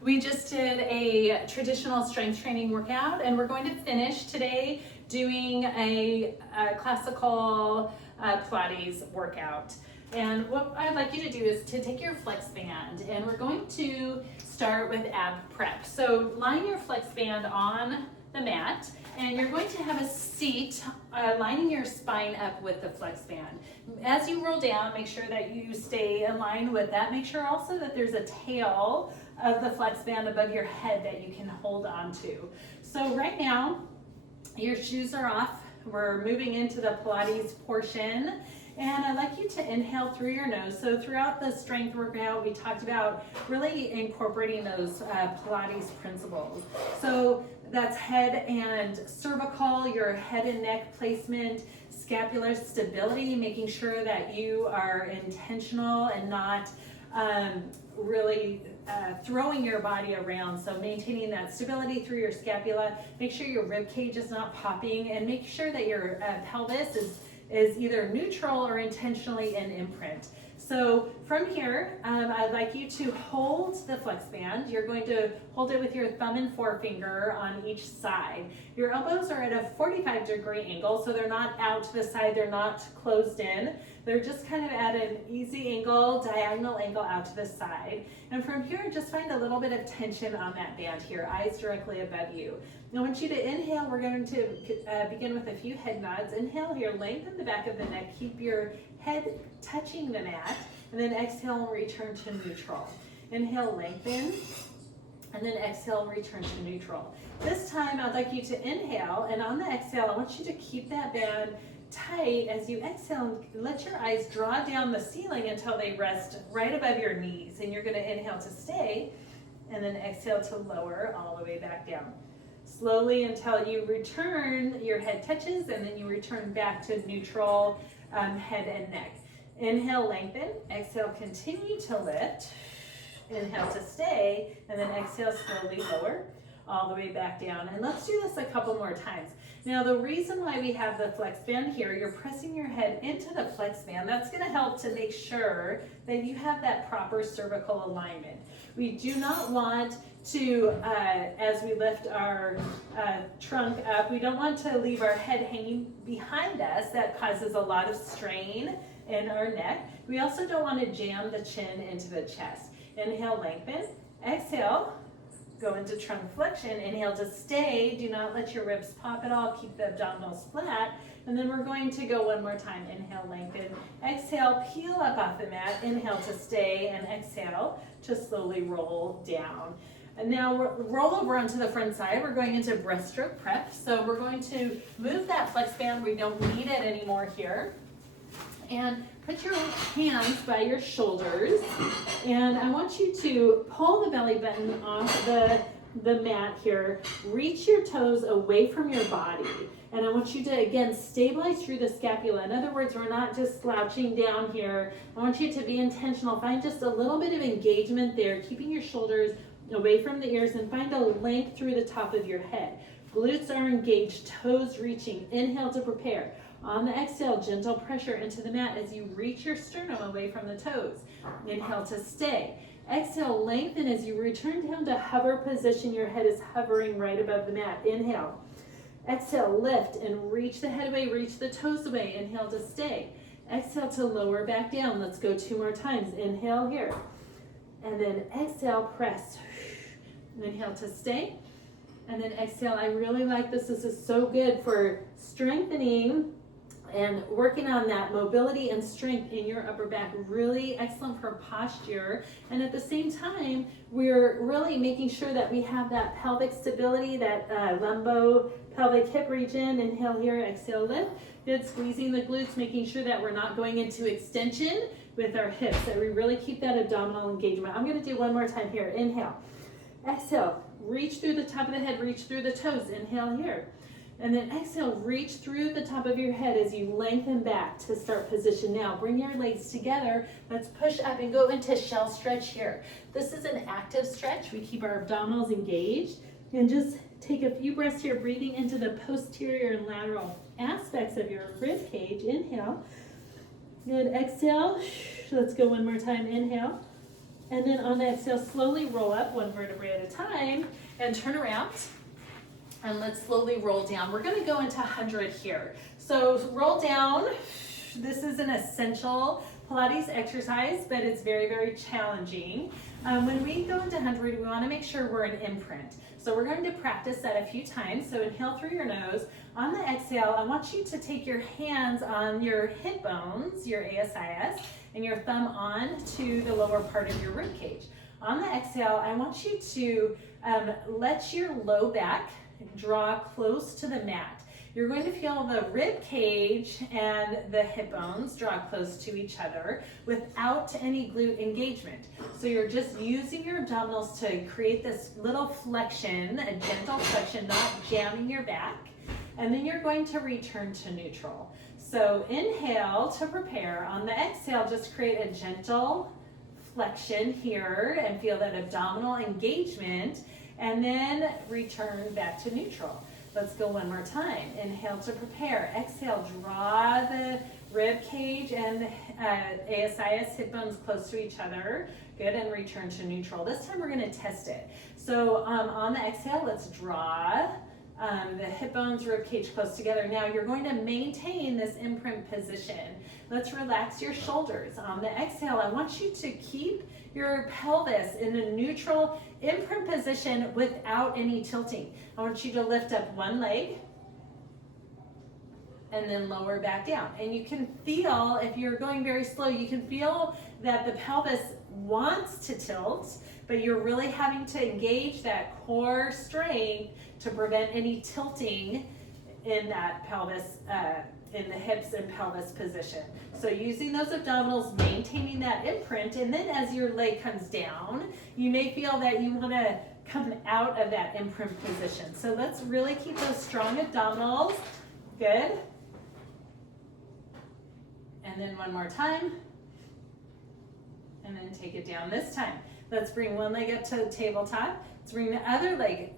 We just did a traditional strength training workout, and we're going to finish today doing a classical Pilates workout. And what I'd like you to do is to take your flex band, and we're going to start with ab prep. So line your flex band on the mat, and you're going to have a seat lining your spine up with the flex band. As you roll down, make sure that you stay in line with that. Make sure also that there's a tail of the flex band above your head that you can hold on to. So right now, your shoes are off. We're moving into the Pilates portion. And I'd like you to inhale through your nose. So throughout the strength workout, we talked about really incorporating those Pilates principles. So that's head and cervical, your head and neck placement, scapular stability, making sure that you are intentional and not really throwing your body around. So maintaining that stability through your scapula, make sure your rib cage is not popping, and make sure that your pelvis is either neutral or intentionally in imprint. So from here, I'd like you to hold the flex band. You're going to hold it with your thumb and forefinger on each side. Your elbows are at a 45-degree angle, so they're not out to the side, they're not closed in. They're just kind of at an easy angle, diagonal angle out to the side. And from here, just find a little bit of tension on that band here, eyes directly above you. I want you to inhale. We're going to begin with a few head nods. Inhale here, lengthen the back of the neck, keep your head touching the mat, and then exhale and return to neutral. Inhale, lengthen, and then exhale, return to neutral. This time, I'd like you to inhale, and on the exhale, I want you to keep that band tight as you exhale, and let your eyes draw down the ceiling until they rest right above your knees. And you're going to inhale to stay, and then exhale to lower all the way back down. Slowly until you return, your head touches, and then you return back to neutral head and neck. Inhale, lengthen. Exhale, continue to lift. Inhale to stay, and then exhale, slowly lower all the way back down. And let's do this a couple more times. Now, the reason why we have the flex band here, you're pressing your head into the flex band. That's going to help to make sure that you have that proper cervical alignment. We do not want to, as we lift our trunk up, we don't want to leave our head hanging behind us. That causes a lot of strain in our neck. We also don't want to jam the chin into the chest. Inhale, lengthen. Exhale, go into trunk flexion. Inhale to stay. Do not let your ribs pop at all. Keep the abdominals flat. And then we're going to go one more time. Inhale, lengthen. Exhale, peel up off the mat. Inhale to stay, and exhale to slowly roll down. And now roll over onto the front side. We're going into breaststroke prep. So we're going to move that flex band. We don't need it anymore here. And put your hands by your shoulders. And I want you to pull the belly button off the mat here. Reach your toes away from your body. And I want you to, again, stabilize through the scapula. In other words, we're not just slouching down here. I want you to be intentional. Find just a little bit of engagement there, keeping your shoulders away from the ears, and find a length through the top of your head. Glutes are engaged, toes reaching. Inhale to prepare. On the exhale, gentle pressure into the mat as you reach your sternum away from the toes. Inhale to stay. Exhale, lengthen as you return down to hover position. Your head is hovering right above the mat. Inhale. Exhale, lift and reach the head away, reach the toes away. Inhale to stay. Exhale to lower back down. Let's go 2 more times. Inhale here. And then exhale, press. Inhale to stay. And then exhale. I really like this. This is so good for strengthening and working on that mobility and strength in your upper back. Really excellent for posture. And at the same time, we're really making sure that we have that pelvic stability, that lumbo-pelvic hip region. Inhale here, exhale, lift. Good, squeezing the glutes, making sure that we're not going into extension with our hips, that we really keep that abdominal engagement. I'm going to do one more time here. Inhale. Exhale. Reach through the top of the head, reach through the toes. Inhale here. And then exhale, reach through the top of your head as you lengthen back to start position. Now, bring your legs together. Let's push up and go into shell stretch here. This is an active stretch. We keep our abdominals engaged. And just take a few breaths here, breathing into the posterior and lateral aspects of your rib cage. Inhale. Good, exhale. Let's go one more time. Inhale. And then on the exhale, slowly roll up one vertebrae at a time and turn around. And let's slowly roll down. We're gonna go into 100 here. So roll down. This is an essential Pilates exercise, but it's very, very challenging. When we go into 100, we wanna make sure we're in imprint. So we're going to practice that a few times. So inhale through your nose. On the exhale, I want you to take your hands on your hip bones, your ASIS, and your thumb on to the lower part of your rib cage. On the exhale, I want you to let your low back draw close to the mat. You're going to feel the rib cage and the hip bones draw close to each other without any glute engagement. So you're just using your abdominals to create this little flexion, a gentle flexion, not jamming your back. And then you're going to return to neutral. So inhale to prepare. On the exhale, just create a gentle flexion here and feel that abdominal engagement, and then return back to neutral. Let's go one more time. Inhale to prepare. Exhale, draw the rib cage and ASIS hip bones close to each other. Good, and return to neutral. This time we're gonna test it. So on the exhale, let's draw the hip bones, rib cage close together. Now you're going to maintain this imprint position. Let's relax your shoulders. On the exhale, I want you to keep your pelvis in a neutral imprint position without any tilting. I want you to lift up one leg and then lower back down. And you can feel, if you're going very slow, you can feel that the pelvis wants to tilt, but you're really having to engage that core strength to prevent any tilting in that pelvis, in the hips and pelvis position. So using those abdominals, maintaining that imprint, and then as your leg comes down, you may feel that you want to come out of that imprint position. So let's really keep those strong abdominals. Good. And then one more time. And then take it down this time. Let's bring one leg up to tabletop. Let's bring the other leg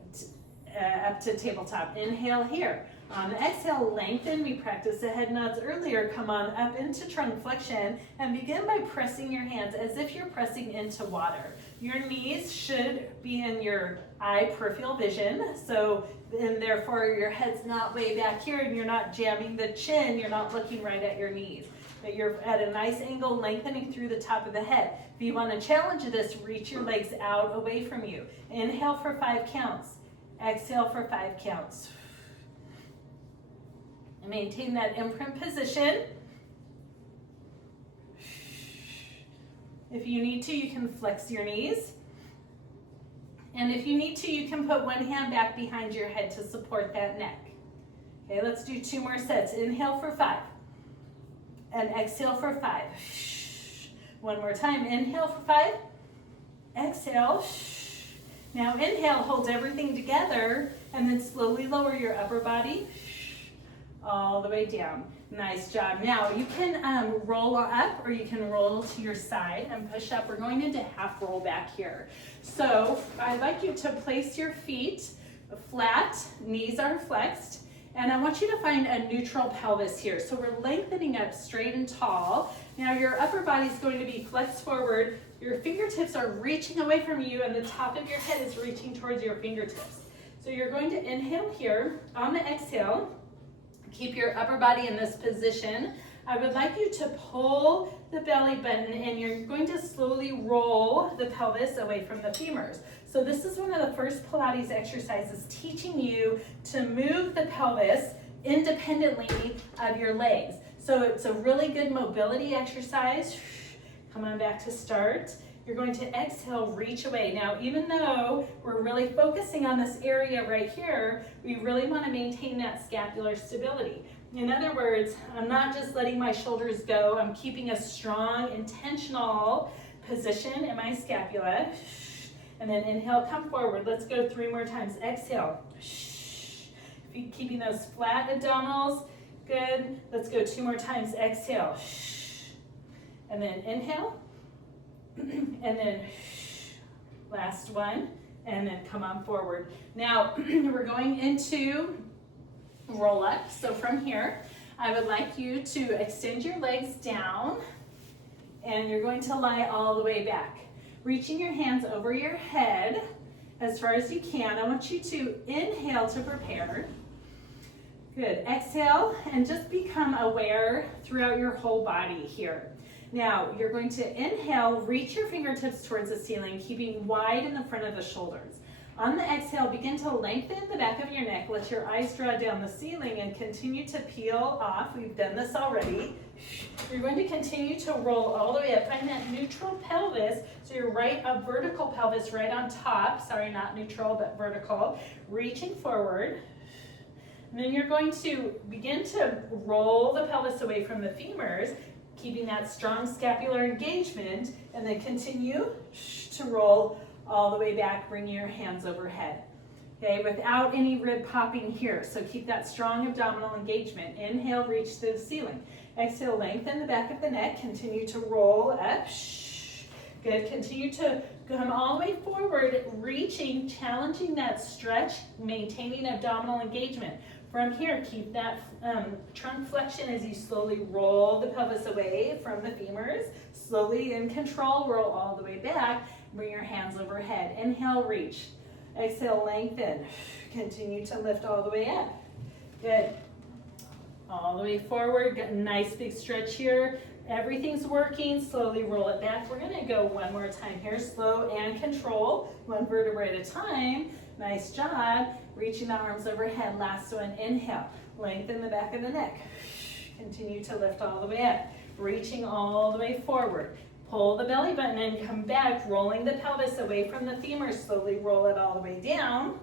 up to tabletop. Inhale here. On the exhale, lengthen. We practiced the head nods earlier. Come on up into trunk flexion and begin by pressing your hands as if you're pressing into water. Your knees should be in your eye peripheral vision. So, and therefore your head's not way back here and you're not jamming the chin. You're not looking right at your knees. But you're at a nice angle, lengthening through the top of the head. If you want to challenge this, reach your legs out away from you. Inhale for 5 counts. Exhale for 5 counts. And maintain that imprint position. If you need to, you can flex your knees. And if you need to, you can put one hand back behind your head to support that neck. Okay, let's do 2 more sets. Inhale for 5. And exhale for 5. One more time. Inhale for 5. Exhale. Now inhale, hold everything together, and then slowly lower your upper body all the way down. Nice job. Now you can roll up or you can roll to your side and push up. We're going into half roll back here. So I'd like you to place your feet flat, knees are flexed, and I want you to find a neutral pelvis here. So we're lengthening up straight and tall. Now your upper body is going to be flexed forward. Your fingertips are reaching away from you and the top of your head is reaching towards your fingertips. So you're going to inhale here. On the exhale, keep your upper body in this position. I would like you to pull the belly button and you're going to slowly roll the pelvis away from the femurs. So this is one of the first Pilates exercises teaching you to move the pelvis independently of your legs. So it's a really good mobility exercise. Come on back to start. You're going to exhale, reach away. Now, even though we're really focusing on this area right here, we really want to maintain that scapular stability. In other words, I'm not just letting my shoulders go. I'm keeping a strong, intentional position in my scapula. And then inhale, come forward. Let's go 3 more times. Exhale. Keeping those flat abdominals. Good. Let's go 2 more times. Exhale. And then inhale. And then last one. And then come on forward. Now, we're going into roll up. So from here, I would like you to extend your legs down. And you're going to lie all the way back. reaching your hands over your head as far as you can. I want you to inhale to prepare. Good. Exhale and just become aware throughout your whole body here. Now, you're going to inhale, reach your fingertips towards the ceiling, keeping wide in the front of the shoulders. On the exhale, begin to lengthen the back of your neck. Let your eyes draw down the ceiling and continue to peel off. We've done this already. You're going to continue to roll all the way up. Find that neutral pelvis. So you're right, a vertical pelvis right on top. Sorry, not neutral, but vertical. Reaching forward. And then you're going to begin to roll the pelvis away from the femurs, keeping that strong scapular engagement, and then continue to roll all the way back, bringing your hands overhead. Okay, without any rib popping here. So keep that strong abdominal engagement. Inhale, reach to the ceiling. Exhale, lengthen the back of the neck. Continue to roll up. Good. Continue to come all the way forward, reaching, challenging that stretch, maintaining abdominal engagement. From here, keep that trunk flexion as you slowly roll the pelvis away from the femurs. Slowly in control, roll all the way back. Bring your hands overhead. Inhale, reach. Exhale, lengthen. Continue to lift all the way up. Good. All the way forward. Get a nice big stretch here. Everything's working. Slowly roll it back. We're going to go one more time here. Slow and control. One vertebra at a time. Nice job. Reaching the arms overhead. Last one. Inhale. Lengthen the back of the neck. Continue to lift all the way up. Reaching all the way forward. Pull the belly button and come back, rolling the pelvis away from the femur. Slowly roll it all the way down.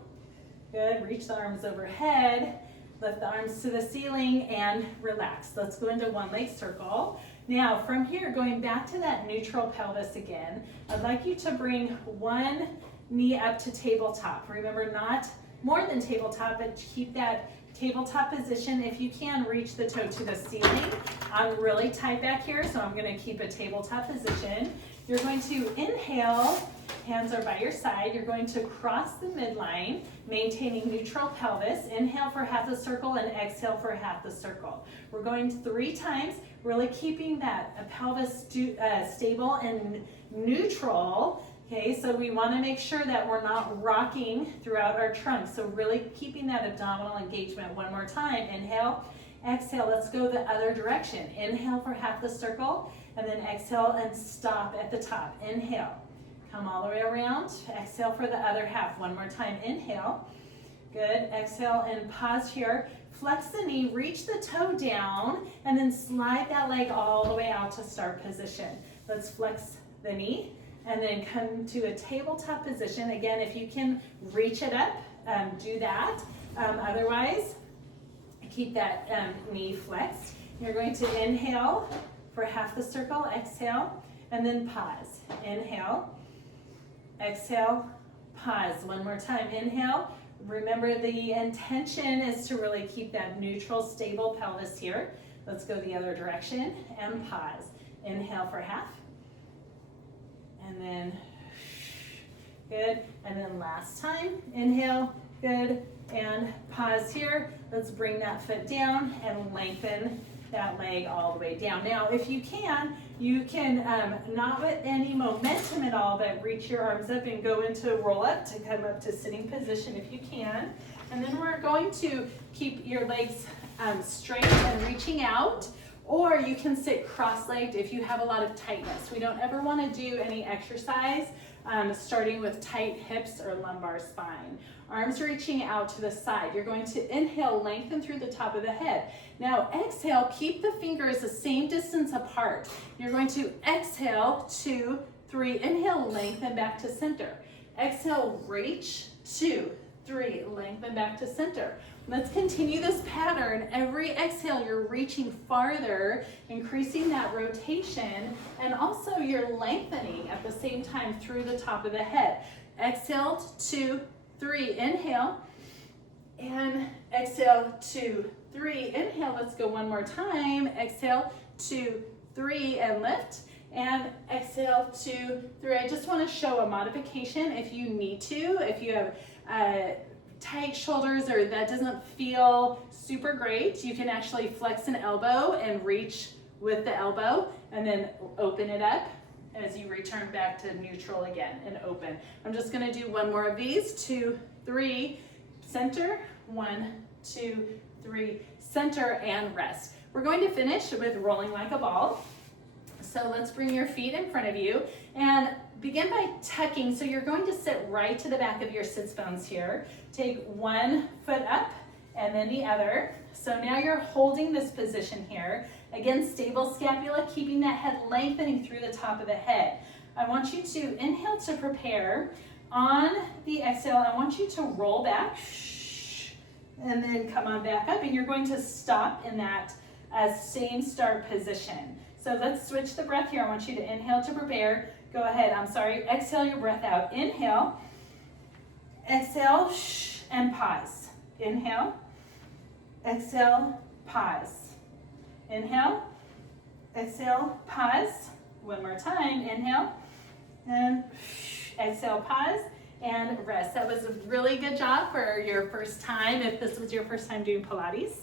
Good. Reach the arms overhead. Lift the arms to the ceiling and relax. Let's go into one leg circle. Now from here, going back to that neutral pelvis again, I'd like you to bring one knee up to tabletop. Remember, not more than tabletop, but keep that tabletop position. If you can, reach the toe to the ceiling. I'm really tight back here, so I'm going to keep a tabletop position. You're going to inhale, hands are by your side. You're going to cross the midline, maintaining neutral pelvis. Inhale for half the circle and exhale for half the circle. We're going 3 times, really keeping that pelvis stable and neutral. Okay, so we want to make sure that we're not rocking throughout our trunk. So really keeping that abdominal engagement. One more time. Inhale, exhale. Let's go the other direction. Inhale for half the circle, and then exhale and stop at the top. Inhale. Come all the way around. Exhale for the other half. One more time. Inhale. Good. Exhale and pause here. Flex the knee, reach the toe down, and then slide that leg all the way out to start position. Let's flex the knee. And then come to a tabletop position. Again, if you can reach it up, do that. Otherwise, keep that knee flexed. You're going to inhale for half the circle, exhale, and then pause. Inhale, exhale, pause. One more time, inhale. Remember, the intention is to really keep that neutral, stable pelvis here. Let's go the other direction and pause. Inhale for half. And then, good. And then last time, inhale, good. And pause here. Let's bring that foot down and lengthen that leg all the way down. Now, if you can not with any momentum at all, but reach your arms up and go into roll up to come up to sitting position if you can. And then we're going to keep your legs straight and reaching out. Or you can sit cross-legged if you have a lot of tightness. We don't ever want to do any exercise starting with tight hips or lumbar spine. Arms reaching out to the side. You're going to inhale, lengthen through the top of the head. Now exhale, keep the fingers the same distance apart. You're going to exhale, 2, 3, inhale, lengthen back to center. Exhale, reach, 2, 3, lengthen back to center. Let's continue this pattern. Every exhale, you're reaching farther, increasing that rotation, and also you're lengthening at the same time through the top of the head. Exhale, 2, 3, inhale, and exhale, 2, 3, inhale. Let's go one more time. Exhale, 2, 3, and lift, and exhale, 2, 3. I just want to show a modification if you need to, if you have tight shoulders or that doesn't feel super great, you can actually flex an elbow and reach with the elbow and then open it up as you return back to neutral again and open. I'm just gonna do one more of these, 2, 3, center, 1, 2, 3, center, and rest. We're going to finish with rolling like a ball. So let's bring your feet in front of you and begin by tucking. So you're going to sit right to the back of your sits bones here. Take one foot up and then the other. So now you're holding this position here. Again, stable scapula, keeping that head lengthening through the top of the head. I want you to inhale to prepare. On the exhale, I want you to roll back, and then come on back up, and you're going to stop in that same start position. So let's switch the breath here. I want you to inhale to prepare. Go ahead, exhale your breath out. Inhale, exhale, and pause. Inhale, exhale, pause. Inhale, exhale, pause. One more time, inhale, and exhale, pause, and rest. That was a really good job for your first time, if this was your first time doing Pilates.